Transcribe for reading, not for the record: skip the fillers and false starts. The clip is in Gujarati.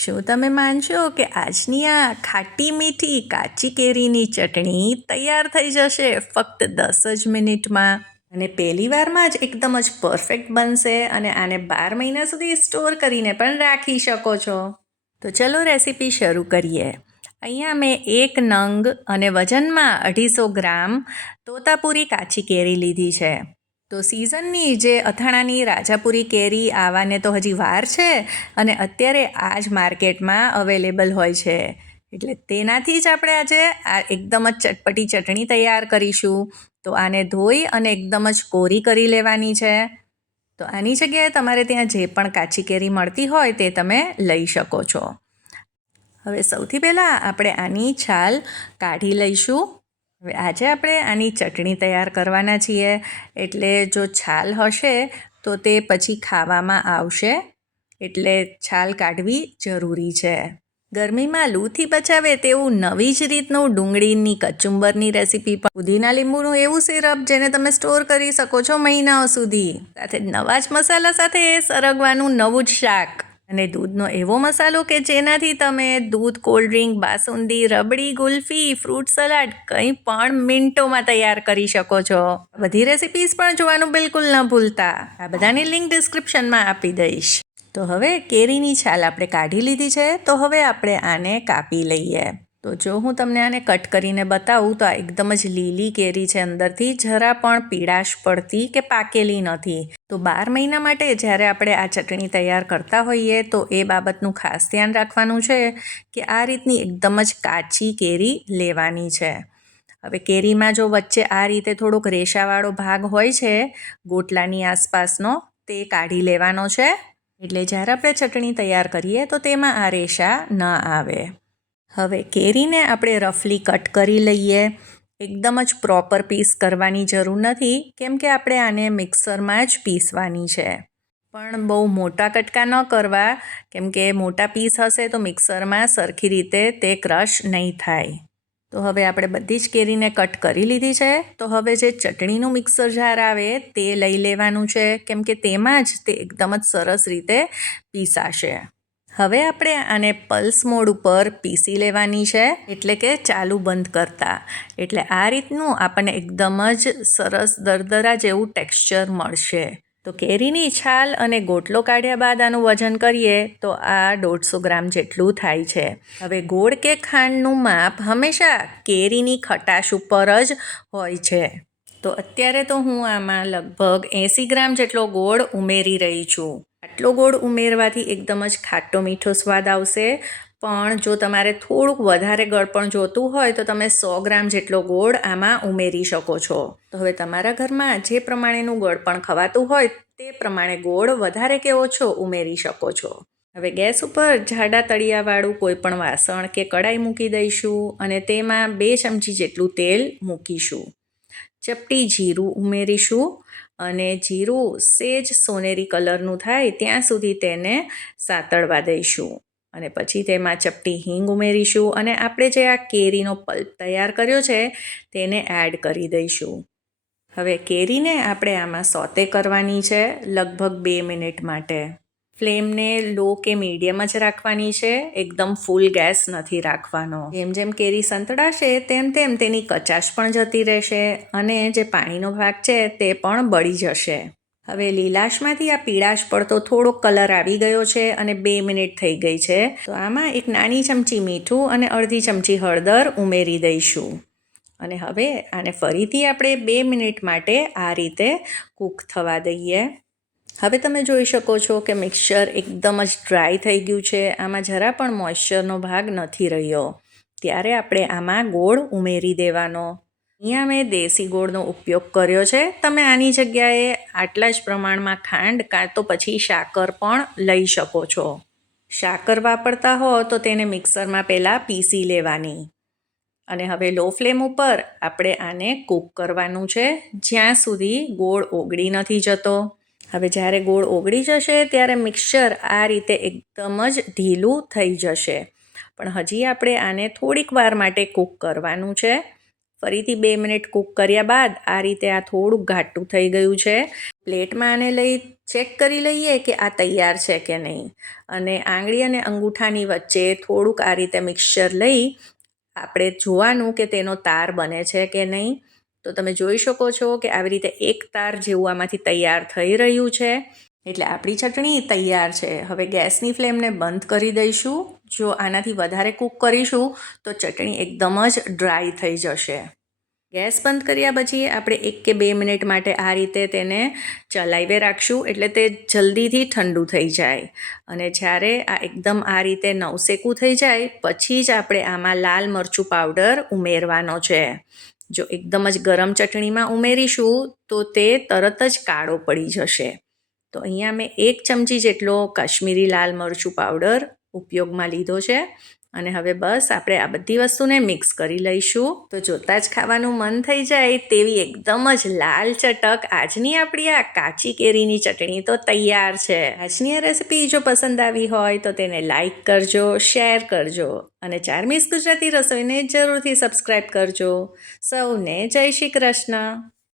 શું તમે માનશો કે આજની આ ખાટી મીઠી કાચી કેરીની ચટણી તૈયાર થઈ જશે ફક્ત 10 જ મિનિટમાં અને પહેલી વારમાં જ એકદમ જ પરફેક્ટ બનશે અને આને 12 મહિના સુધી સ્ટોર કરીને પણ રાખી શકો છો. તો ચલો રેસીપી શરૂ કરીએ. અહીંયા મેં 1 નંગ અને વજનમાં 250 ગ્રામ તોતાપુરી કાચી કેરી લીધી છે. તો સિઝનની જે અથાણાની રાજાપુરી કેરી આવવાને તો હજી વાર છે અને અત્યારે આ જ માર્કેટમાં અવેલેબલ હોય છે, એટલે તેનાથી જ આપણે આજે આ એકદમ જ ચટપટી ચટણી તૈયાર કરીશું. તો આને ધોઈ અને એકદમ જ કોરી કરી લેવાની છે. તો આની જગ્યાએ તમારે ત્યાં જે પણ કાચી કેરી મળતી હોય તે તમે લઈ શકો છો. હવે સૌથી પહેલાં આપણે આની છાલ કાઢી લઈશું. હવે આજે આપણે આની ચટણી તૈયાર કરવાના છીએ, એટલે જો છાલ હશે તો તે પછી ખાવામાં આવશે, એટલે છાલ કાઢવી જરૂરી છે. ગરમીમાં લૂથી બચાવે તેવું નવી જ રીતનું ડુંગળીની કચુંબરની રેસીપી પણ પુદીના લીંબુનું એવું સિરપ જેને તમે સ્ટોર કરી શકો છો મહિનાઓ સુધી. સાથે નવા જ મસાલા સાથે સરગવાનું નવું જ શાક અને દૂધનો એવો મસાલો કે જેનાથી તમે દૂધ, cold drink, basundi, rabri, kulfi, fruit salad કંઈ પણ મિનિટોમાં તૈયાર કરી શકો છો. બધી રેસિપીઝ પણ જોવાનું બિલકુલ ન ભૂલતા. આ બધાની લિંક ડિસ્ક્રિપ્શનમાં આપી દઈશ. તો હવે કેરીની છાલ આપણે કાઢી લીધી છે, તો હવે આપણે આને કાપી લઈએ. તો જો હું તમને આને કટ કરીને બતાવું તો આ એકદમ જ લીલી કેરી છે, અંદરથી જરા પણ પીળાશ પડતી કે પાકેલી નથી. તો 12 મહિના માટે જ્યારે આપણે આ ચટણી તૈયાર કરતા હોઈએ તો એ બાબતનું ખાસ ધ્યાન રાખવાનું છે કે આ રીતની એકદમ જ કાચી કેરી લેવાની છે. હવે કેરીમાં જો વચ્ચે આ રીતે થોડોક રેશાવાળો ભાગ હોય છે ગોટલાની આસપાસનો, તે કાઢી લેવાનો છે, એટલે જ્યારે આપણે ચટણી તૈયાર કરીએ તો તેમાં આ રેશા ન આવે. હવે કેરીને આપણે રફલી કટ કરી લઈએ. એકદમ જ પ્રોપર પીસ કરવાની જરૂર નથી, કેમ કે આપણે આને મિક્સરમાં જ પીસવાની છે. પણ બહુ મોટા કટકા ન કરવા, કેમ કે મોટા પીસ હશે તો મિક્સરમાં સરખી રીતે તે ક્રશ નહીં થાય. તો હવે આપણે બધી જ કેરીને કટ કરી લીધી છે. તો હવે જે ચટણીનું મિક્સર જાર આવે તે લઈ લેવાનું છે, કેમ કે તેમાં જ તે એકદમ જ સરસ રીતે પીસાશે. હવે આપણે આને પલ્સ મોડ ઉપર પીસી લેવાની છે, એટલે કે ચાલુ બંધ કરતા. એટલે આ રીતનું આપણને એકદમ જ સરસ દરદરા જેવું ટેક્સચર મળશે. તો કેરીની છાલ અને ગોટલો કાઢ્યા બાદ આનું વજન કરીએ તો આ 150 ગ્રામ જેટલું થાય છે. હવે ગોળ કે ખાંડનું માપ હંમેશા કેરીની ખટાશ ઉપર જ હોય છે. તો અત્યારે તો હું આમાં લગભગ 80 ગ્રામ જેટલો ગોળ ઉમેરી રહી છું. આટલો ગોળ ઉમેરવાથી એકદમ જ ખાટો મીઠો સ્વાદ આવશે. પણ જો તમારે થોડુંક વધારે ગળપણ જોતું હોય તો તમે 100 ગ્રામ જેટલો ગોળ આમાં ઉમેરી શકો છો. તો હવે તમારા ઘરમાં જે પ્રમાણેનું ગળપણ ખવાતું હોય તે પ્રમાણે ગોળ વધારે કે ઓછો ઉમેરી શકો છો. હવે ગેસ ઉપર જાડા તળિયાવાળું કોઈ પણ વાસણ કે કડાઈ મૂકી દઈશું અને તેમાં 2 ચમચી જેટલું તેલ મૂકીશું. ચપટી જીરું ઉમેરીશું અને જીરું સેજ સોનેરી કલરનું થાય ત્યાં સુધી તેને સાતળવા દઈશું. અને પછી તેમાં ચપટી હિંગ ઉમેરીશું અને આપણે જે આ કેરીનો પલ્પ તૈયાર કર્યો છે તેને એડ કરી દઈશું. હવે કેરીને આપણે આમાં સોતે કરવાની છે લગભગ 2 મિનિટ માટે. ફ્લેમને લો કે મીડિયમ જ રાખવાની છે, એકદમ ફૂલ ગેસ નથી રાખવાનો. જેમ જેમ કેરી સંતળાશે તેમ તેમ તેની કચાશ પણ જતી રહેશે અને જે પાણીનો ભાગ છે તે પણ બળી જશે. હવે લીલાશમાંથી આ પીળાશ પડતો થોડોક કલર આવી ગયો છે અને 2 મિનિટ થઈ ગઈ છે. તો આમાં એક નાની ચમચી મીઠું અને અડધી ચમચી હળદર ઉમેરી દઈશું. અને હવે આને ફરીથી આપણે 2 મિનિટ માટે આ રીતે કૂક થવા દઈએ. હવે તમે જોઈ શકો છો કે મિક્સચર એકદમ જ ડ્રાય થઈ ગયું છે, આમાં જરા પણ મોઇશ્ચરનો ભાગ નથી રહ્યો. ત્યારે આપણે આમાં ગોળ ઉમેરી દેવાનો. અહીંયા મેં દેશી ગોળનો ઉપયોગ કર્યો છે. તમે આની જગ્યાએ આટલા જ પ્રમાણમાં ખાંડ કાં તો પછી સાકર પણ લઈ શકો છો. સાકર વાપરતા હો તો તેને મિક્સરમાં પહેલાં પીસી લેવાની. અને હવે લો ફ્લેમ ઉપર આપણે આને કૂક કરવાનું છે જ્યાં સુધી ગોળ ઓગળી નથી જતો. હવે જ્યારે ગોળ ઓગળી જશે ત્યારે મિક્સચર આ રીતે એકદમ જ ઢીલું થઈ જશે. પણ હજી આપણે આને થોડીક વાર માટે કૂક કરવાનું છે. ફરીથી 2 મિનિટ કૂક કર્યા બાદ આ રીતે આ થોડુંક ઘાટું થઈ ગયું છે. પ્લેટમાં આને લઈ ચેક કરી લઈએ કે આ તૈયાર છે કે નહીં. અને આંગળી અને અંગૂઠાની વચ્ચે થોડુંક આ રીતે મિક્સચર લઈ આપણે જોવાનું કે તેનો તાર બને છે કે નહીં. તો તમે જોઈ શકો છો કે આવી રીતે એક તાર જેવું આમાંથી તૈયાર થઈ રહ્યું છે. એટલે આપણી ચટણી તૈયાર છે. હવે ગેસની ફ્લેમને બંધ કરી દઈશું. જો આનાથી વધારે કૂક કરીશું તો ચટણી એકદમ જ ડ્રાય થઈ જશે. ગેસ બંધ કર્યા પછી આપણે 1 કે 2 મિનિટ માટે આ રીતે તેને ચલાવી રાખશું, એટલે તે જલ્દીથી ઠંડુ થઈ જાય. અને જ્યારે આ એકદમ આ રીતે નવસેકું થઈ જાય પછી જ આપણે આમાં લાલ મરચું પાવડર ઉમેરવાનો છે. જો એકદમ જ ગરમ ચટણીમાં ઉમેરીશું તો તે તરત જ કાળો પડી જશે. તો અહીંયા મેં 1 ચમચી જેટલો કાશ્મીરી લાલ મરચું પાવડર ઉપયોગમાં લીધો છે. અને હવે બસ આપણે આ બધી વસ્તુને મિક્સ કરી લઈશું. તો જોતાં જ ખાવાનું મન થઈ જાય તેવી એકદમ જ લાલ ચટક આજની આપણી આ કાચી કેરીની ચટણી તો તૈયાર છે. આજની આ રેસીપી જો પસંદ આવી હોય તો તેને લાઈક કરજો, શેર કરજો અને ચાર્મીસ ગુજરાતી રસોઈને જરૂરથી સબસ્ક્રાઈબ કરજો. સૌને જય શ્રી કૃષ્ણ.